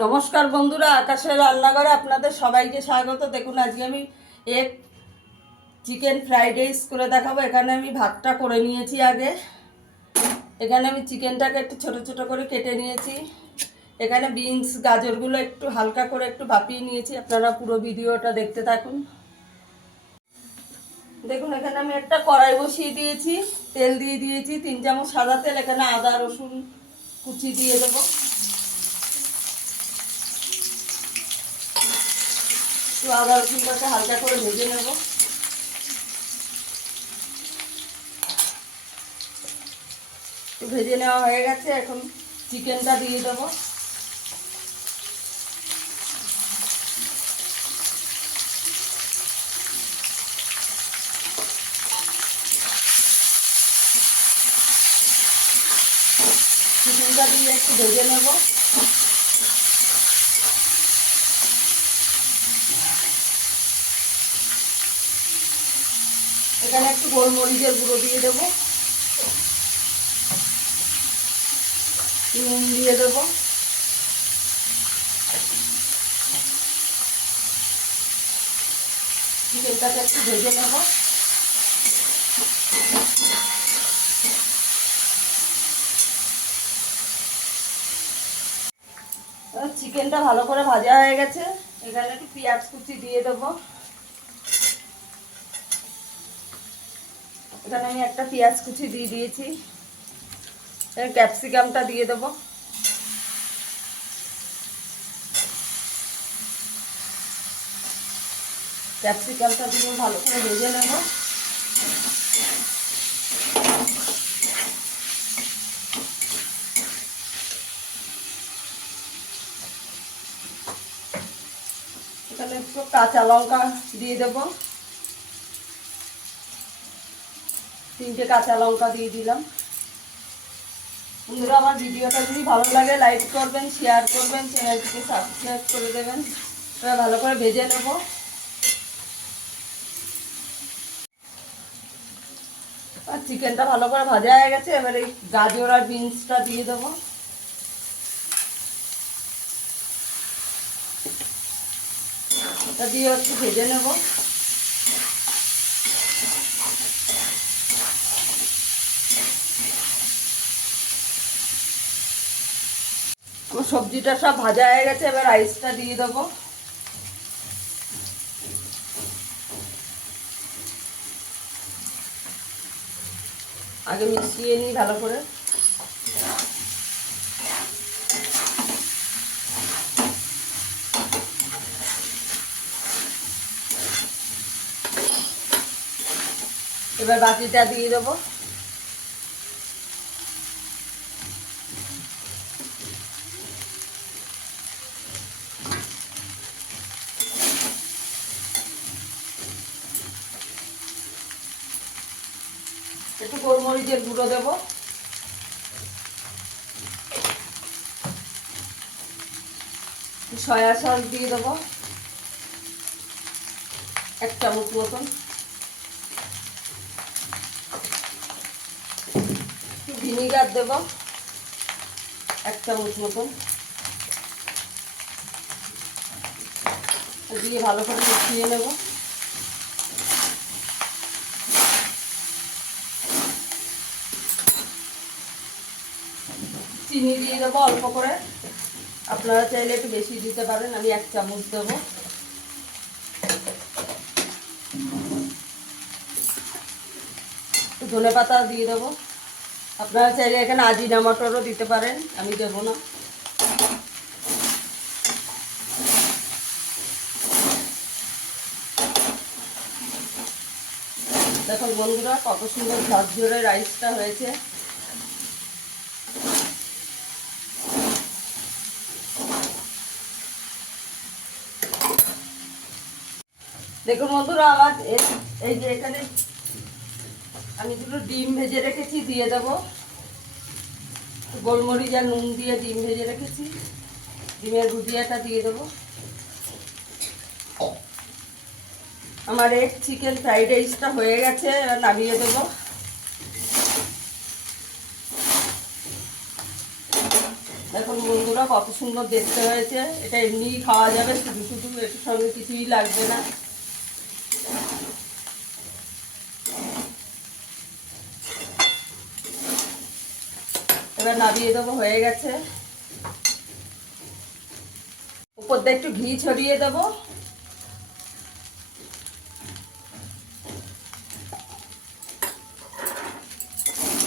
নমস্কার বন্ধুরা, আকাশের রান্নাঘরে আপনাদের সবাইকে স্বাগত। দেখুন আজকে আমি এক চিকেন ফ্রাইড রাইস করে দেখাবো। এখানে আমি ভাতটা করে নিয়েছি আগে। এখানে আমি চিকেনটাকে একটু ছোট ছোট করে কেটে নিয়েছি। এখানে বিনস গাজরগুলো একটু হালকা করে একটু ভাপিয়ে নিয়েছি। আপনারা পুরো ভিডিওটা দেখতে থাকুন। দেখুন এখানে আমি একটা কড়াই বসিয়ে দিয়েছি, তেল দিয়ে দিয়েছি 3 চামচ সাদা তেল। এখানে আদা রসুন কুচি দিয়ে দেবো। একটু আদা রসুনটাকে হালকা করে ভেজে নেব। একটু ভেজে নেওয়া হয়ে গেছে, এখন চিকেনটা দিয়ে দেবো। চিকেনটা দিয়ে একটু ভেজে নেব। এখানে একটু গোলমরিচের গুঁড়ো দিয়ে দেবো, নুন দিয়ে দেবো। চিকেনটাকে একটু ভেজে নেব। চিকেনটা ভালো করে ভাজা হয়ে গেছে। এখানে একটু পেঁয়াজ কুচি দিয়ে দেবো। এখানে আমি একটা পেঁয়াজ কুচি দিয়ে দিয়েছি। ক্যাপসিকামটা দিয়ে দেবো। ক্যাপসিকামটা দিয়ে ভালো করে ভেজে নেব। এখানে একটু কাঁচা লঙ্কা দিয়ে দেবো। 3টে কাঁচা লঙ্কা দিয়ে দিলাম। বন্ধুরা, আমার ভিডিওটা যদি ভালো লাগে লাইক করবেন, শেয়ার করবেন, চ্যানেলটিকে সাবস্ক্রাইব করে দেবেন। এবার ভালো করে ভেজে নেব। আর চিকেনটা ভালো করে ভাজা হয়ে গেছে। এবার এই গাজর আর বিনসটা দিয়ে দেবো। এটা দিয়ে একটু ভেজে নেব। আমার সবজিটা সব ভাজা হয়ে গেছে। এবার রাইসটা দিয়ে দেবো। আগে মিশিয়ে নিই ভালো করে। এবার বাকিটা দিয়ে দেবো। একটু গোলমরিচের গুঁড়ো দেবো। সয়া সস দিয়ে দেবো 1 চামচ মতন। একটু ভিনিগার দেবো 1 চামচ মতন। দিয়ে ভালো করে মিশিয়ে নেব। চিনি দিয়ে দেবো অল্প করে। আপনারা চাইলে একটু বেশি দিতে পারেন, আমি 1 চামচ দেবো। ধনে পাতা দিয়ে দেবো। আপনারা চাইলে এখানে আজিনামোটোরও দিতে পারেন, আমি দেবো না। দেখুন বন্ধুরা, কত সুন্দর ঝরঝরে রাইসটা হয়েছে। দেখুন বন্ধুরা, আমার এই যে এখানে আমি দুটো ডিম ভেজে রেখেছি, দিয়ে দেবো। গোলমরিচ আর নুন দিয়ে ডিম ভেজে রেখেছি, ডিমের ভুজিয়াটা দিয়ে দেবো। আমার এক চিকেন ফ্রাইড রাইসটা হয়ে গেছে, এবার নামিয়ে দেবো। দেখুন বন্ধুরা, বন্ধুরা, কত সুন্দর দেখতে হয়েছে। এটা এমনিই খাওয়া যাবে, শুধু শুধু, এর সঙ্গে কিছুই লাগবে না। এবার নামিয়ে দেবো, হয়ে গেছে। উপর দিয়ে একটু ঘি ছড়িয়ে দেবো।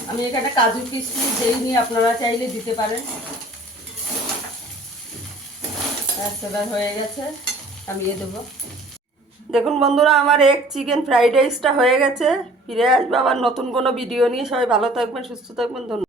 আমি এখানে কাজু কিশমিশ দেইনি, আপনারা চাইলে দিতে পারেন। সেটা হয়ে গেছে, নামিয়ে দেবো। দেখুন বন্ধুরা, আমার এগ চিকেন ফ্রাইড রাইসটা হয়ে গেছে। ফিরে আসবো আবার নতুন কোনো ভিডিও নিয়ে। সবাই ভালো থাকবেন, সুস্থ থাকবেন, ধন্যবাদ।